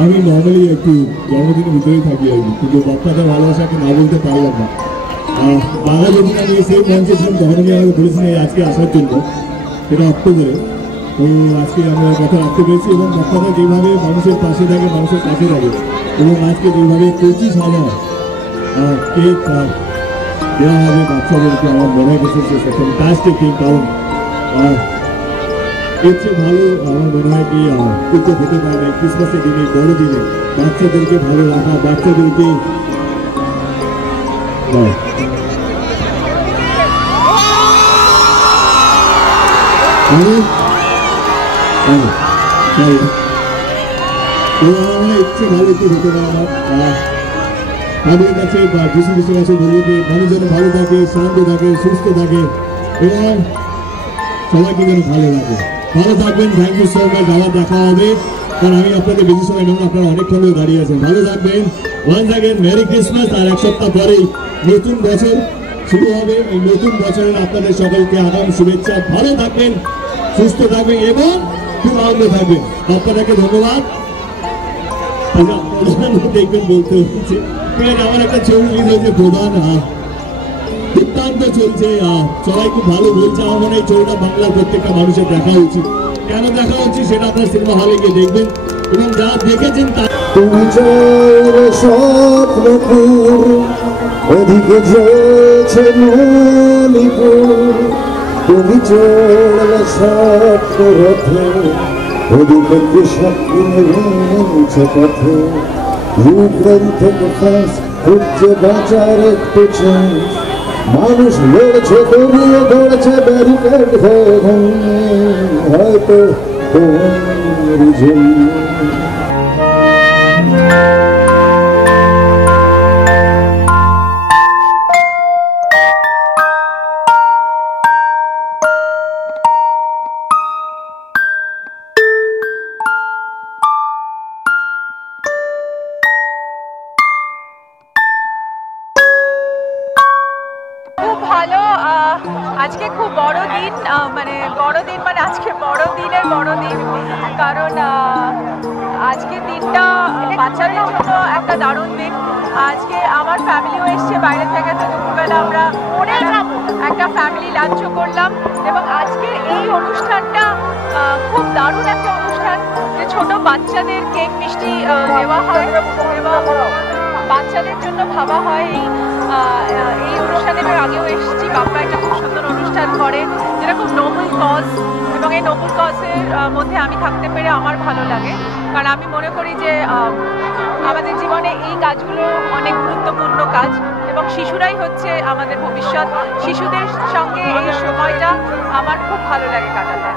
আমি নর্মালি একটু জন্মদিনের ভিতরেই থাকি আর কি, কিন্তু বাচ্চাদের ভালোবাসাকে না বলতে পারলাম না। বাংলা যেদিন আমি সেই মঞ্চে ছিলাম তখন আমি আমাকে বলেছিলাম আজকে আসার জন্য, সেটা অক্টোবরে। তো আজকে আমরা কথা রাখতে পেরেছি এবং বাচ্চারা যেভাবে মানুষের পাশে থাকে, মানুষের কাছে থাকে, এবং আজকে যেভাবে 25,000 কেক দেওয়া হবে বাচ্চাদেরকে, আমার মনে হয়েছে ফ্যান্টাস্টিক থিং। কারণ এর চেয়ে ভালো আমার মনে হয় কি কিছু হতে পারে ক্রিসমাসের দিনে, বড়দিনে বাচ্চাদেরকে ভালো রাখা, বাচ্চাদেরকে ইচ্ছে ভালো একটু হতে পারে আমার আমাদের কাছে বা যিশু খ্রিস্টের কাছে বলবো যে মানুষ যেন ভালো থাকে, শান্ত থাকে, সুস্থ থাকে এবং সবাইকে যেন ভালো লাগে। ভালো থাকবেন, থ্যাংক ইউ সো মাচ। আবার দেখা হবে, কারণ আমি আপনাদের বেশি সময় নেব, আপনারা অনেকক্ষণ ধরে দাঁড়িয়ে আছেন। ভালো থাকবেন, ওয়ান্স অ্যাগেন মেরি ক্রিসমাস। আর এক সপ্তাহ পরেই নতুন বছর শুরু হবে। এই নতুন বছরের আপনাদের সকলকে আগাম শুভেচ্ছা। ভালো থাকবেন, সুস্থ থাকবেন এবং খুব আনন্দ থাকবেন। আপনাদেরকে ধন্যবাদ। দেখবেন বলতে হচ্ছে আমার একটা ছবি রিলিজ হয়েছে, প্রধান দুর্দান্ত চলছে, সবাই খুব ভালো বলছে। আমার মনে হয় ছবিটা বাংলার প্রত্যেকটা মানুষের দেখা উচিত। কেন দেখা উচিত সেটা আপনার সিনেমা হলে গিয়ে দেখবেন, এবং যা দেখেছেন তা ওদিকে জ্বলছে মণিপুর, তুমি চড়লে স্বপ্ন রথে, ওদিকে কৃষকছে পথে, ইউক্রেন থেকে ফ্রান্স খুঁজছে বাঁচার একটু চান্স, মানুষ লড়ছে দড়িয়ে দৌড়ছে ব্যারিকেড হয়তো তোমার জন্য। আজকে খুব বড় দিন, মানে বড়দিন মানে আজকে বড়দিনের বড়দিন, কারণ আজকে দিনটা বাচ্চাদের জন্য একটা দারুণ দিন। আজকে আমার ফ্যামিলিও এসছে বাইরে থেকে, তো দুপুরবেলা আমরা একটা ফ্যামিলি লাঞ্চও করলাম। এবং আজকের এই অনুষ্ঠানটা খুব দারুণ একটা অনুষ্ঠান, যে ছোট বাচ্চাদের কেক মিষ্টি দেওয়া হয় এবং বাচ্চাদের জন্য ভাবা হয়। এই অনুষ্ঠানে আমি আগেও এসেছি, বাপ্পা একটা খুব সুন্দর অনুষ্ঠান করে, যেরকম নোবেল কজ, এবং এই নোবেল কজের মধ্যে আমি থাকতে পেরে আমার ভালো লাগে। কারণ আমি মনে করি যে আমাদের জীবনে এই কাজগুলো অনেক গুরুত্বপূর্ণ কাজ, এবং শিশুরাই হচ্ছে আমাদের ভবিষ্যৎ। শিশুদের সঙ্গে এই সময়টা আমার খুব ভালো লাগে কাটাতে।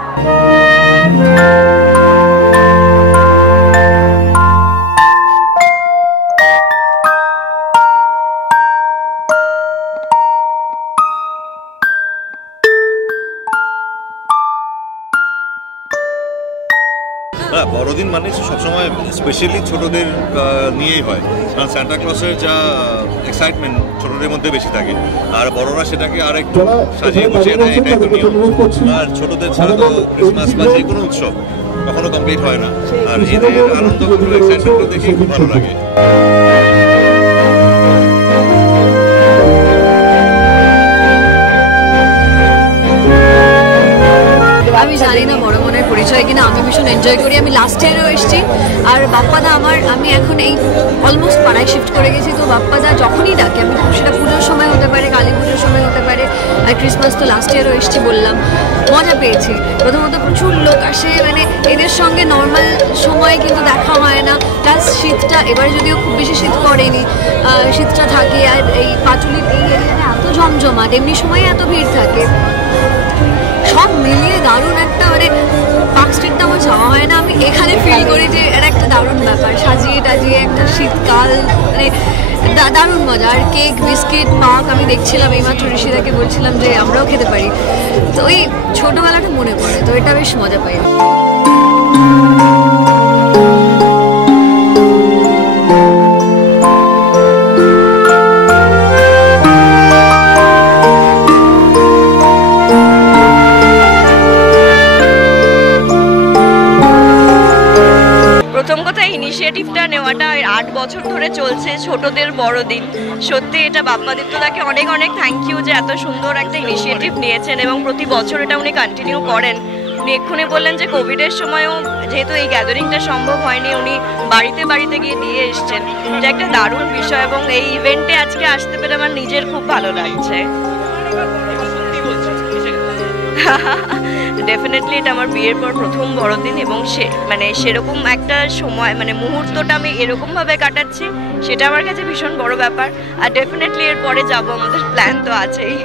বড়দিন মানে সবসময় স্পেশালি ছোটদের নিয়েই হয়, কারণ সান্টা ক্লসের যা এক্সাইটমেন্ট ছোটদের মধ্যে বেশি থাকে, আর বড়রা সেটাকে আর একটু সাজিয়ে গুছিয়ে নেয়, এটাই তো নিয়ম। আর ছোটদের ছাড়া তো ক্রিসমাস বা যে কোনো উৎসব কখনো কমপ্লিট হয় না, আর এদের আনন্দগুলো এক্সাইটমেন্টগুলো দেখেই খুব ভালো লাগে। আমি জানি না বড় বোনের পরিচয় কিনা, আমি ভীষণ এনজয় করি। আমি লাস্ট ইয়ারও এসেছি, আর বাপ্পাদা আমি এখন এই অলমোস্ট পাড়ায় শিফট করে গেছি, তো বাপ্পাদা যখনই ডাকে, আমি সেটা পুজোর সময় হতে পারে, কালী পুজোর সময় হতে পারে, আর ক্রিসমাস তো লাস্ট ইয়ারও এসেছি, বললাম মজা পেয়েছি। প্রথমত প্রচুর লোক আসে, মানে এদের সঙ্গে নর্মাল সময়ে কিন্তু দেখা হয় না। প্লাস শীতটা এবার যদিও খুব বেশি শীত পড়েনি, শীতটা থাকে, আর এই পাটুলির এই এরিয়াটা এত জমজমাট, এমনি সময়ে এত ভিড় থাকে, সব মিলিয়ে দারুণ একটা, মানে পার্ক স্ট্রিটটা আমার যাওয়া হয় না, আমি এখানে ফিল করি যে এটা একটা দারুণ ব্যাপার, সাজিয়ে টাজিয়ে একটা শীতকাল, মানে দারুণ মজা। আর কেক, বিস্কিট, পাক আমি দেখছিলাম এইমাত্র, ঋষিদাকে বলছিলাম যে আমরাও খেতে পারি, তো ওই ছোটোবেলাটা মনে পড়ে, তো এটা বেশ মজা পাই। ইনিশিয়েটিভটা নেওয়াটা 8 বছর ধরে চলছে, ছোটদের বড়দিন। সত্যি এটা বাপ্পাদিত্যদাকে অনেক অনেক থ্যাংক ইউ যে এত সুন্দর একটা ইনিশিয়েটিভ নিয়েছেন এবং প্রতি বছর এটা উনি কন্টিনিউ করেন। উনি এক্ষুনি বললেন যে কোভিডের সময়ও যেহেতু এই গ্যাদারিংটা সম্ভব হয়নি, উনি বাড়িতে বাড়িতে গিয়ে দিয়ে এসছেন। এটা একটা দারুণ বিষয় এবং এই ইভেন্টে আজকে আসতে পেরে আমার নিজের খুব ভালো লাগছে। ডেফিনেটলি এটা আমার বিয়ের পর প্রথম বড়দিন এবং সেরকম একটা সময়, মানে মুহূর্তটা আমি এরকমভাবে কাটাচ্ছি, সেটা আমার কাছে ভীষণ বড় ব্যাপার। আর ডেফিনেটলি এর পরে যাবো, আমাদের প্ল্যান তো আছেই।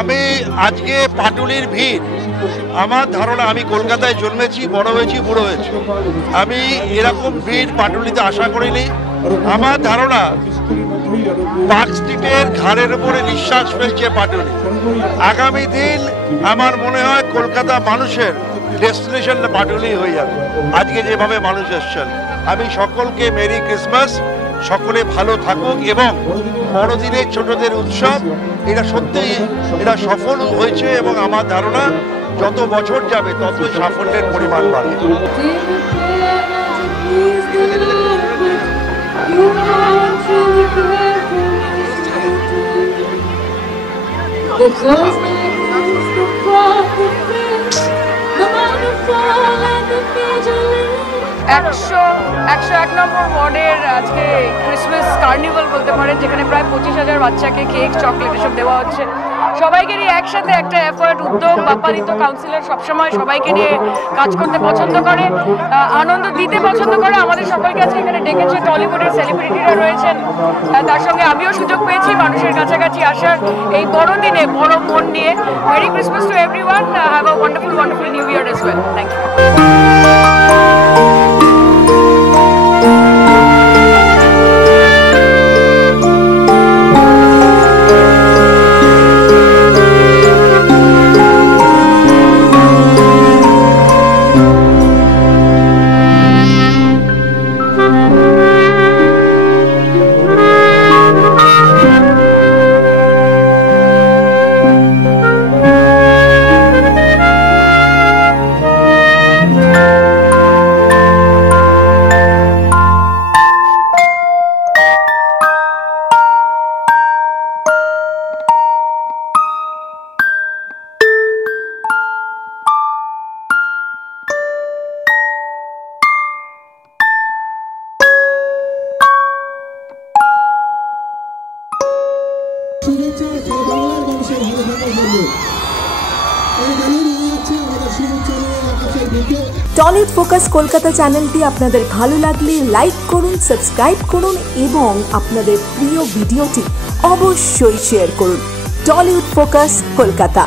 আমি আজকে পাটুলির ভিড়, আমার ধারণা, আমি কলকাতায় জন্মেছি, বড় হয়েছি, বুড়ো হয়েছি, আমি এরকম ভিড় পাটুলিতে আশা করিনি। আমার ধারণা পার্ক স্ট্রিটের ঘাড়ের উপরে নিঃশ্বাস ফেলছে পাটুলি। আগামী দিন আমার মনে হয় কলকাতা মানুষের ডেস্টিনেশন পাটুলি হয়ে যাবে, আজকে যেভাবে মানুষ এসছেন। আমি সকলকে মেরি ক্রিসমাস, সকলে ভালো থাকুক এবং বড়দিনের ছোটদের উৎসব এটা সত্যিই এটা সফল হয়েছে এবং আমার ধারণা যত বছর যাবে ততই সাফল্যের পরিমাণ বাড়বে। একশো এক নম্বর ওয়ার্ডের আজকে ক্রিসমাস কার্নিভাল বলতে পারেন, যেখানে প্রায় 25,000 বাচ্চাকে কেক, চকলেট এসব দেওয়া হচ্ছে। সবাইকে নিয়ে একসাথে একটা এফার্ট, উদ্যোগ। বাপ্পাদিত্য কাউন্সিলর সবসময় সবাইকে নিয়ে কাজ করতে পছন্দ করে, আনন্দ দিতে পছন্দ করে। আমাদের সকলকে আজকে এখানে ডেকেছে, টলিউডের সেলিব্রিটিরা রয়েছেন, তার সঙ্গে আমিও সুযোগ পেয়েছি মানুষের কাছাকাছি আসার এই বড়দিনে বড় মন নিয়ে। Merry Christmas to everyone, have a wonderful new year as well. Thank you. Tollywood focus Kolkata চ্যানেলটি আপনাদের ভালো লাগলে লাইক করুন, সাবস্ক্রাইব করুন এবং আপনাদের প্রিয় ভিডিওটি অবশ্যই শেয়ার করুন। Tollywood focus Kolkata.